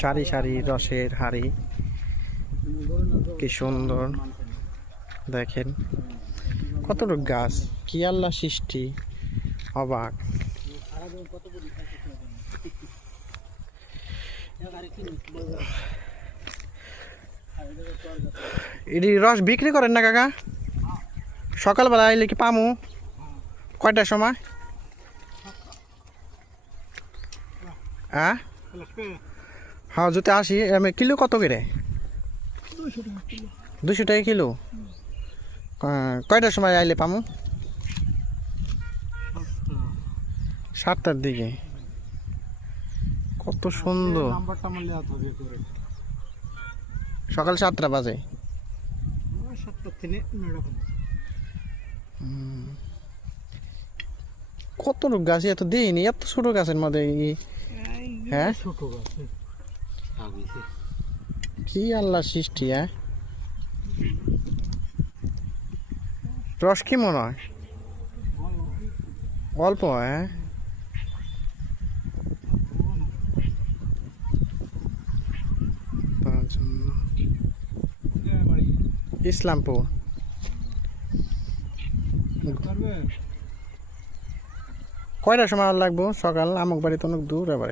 সারি সারি রসের হাড়ি, কি সুন্দর দেখেন। কতটুকু গাছ, কি আল্লাহ সৃষ্টি, অবাক। এটি রস বিক্রি করেন না কাকা? সকালবেলা আইলে কি পামু? কয়টার সময়? হ্যাঁ হ্যাঁ, যদি আসি আমি কিলো কত করে? 200 টাকা কিলো। কয়টার সময় আইলে পামু? 7টার দিকে। কত সুন্দর, সকাল 7টা বাজে। কত গাছ, এত দিইনি, এত ছোট গাছের মধ্যে। হ্যাঁ, কি আল্লাহ সৃষ্টি। হ্যাঁ, রস কি মনে হয়? অল্প। হ্যাঁ, ইসলামপুর। কয়টার সময় লাগবো? সকাল, আমুক বাড়ি তো অনেক দূর। আবার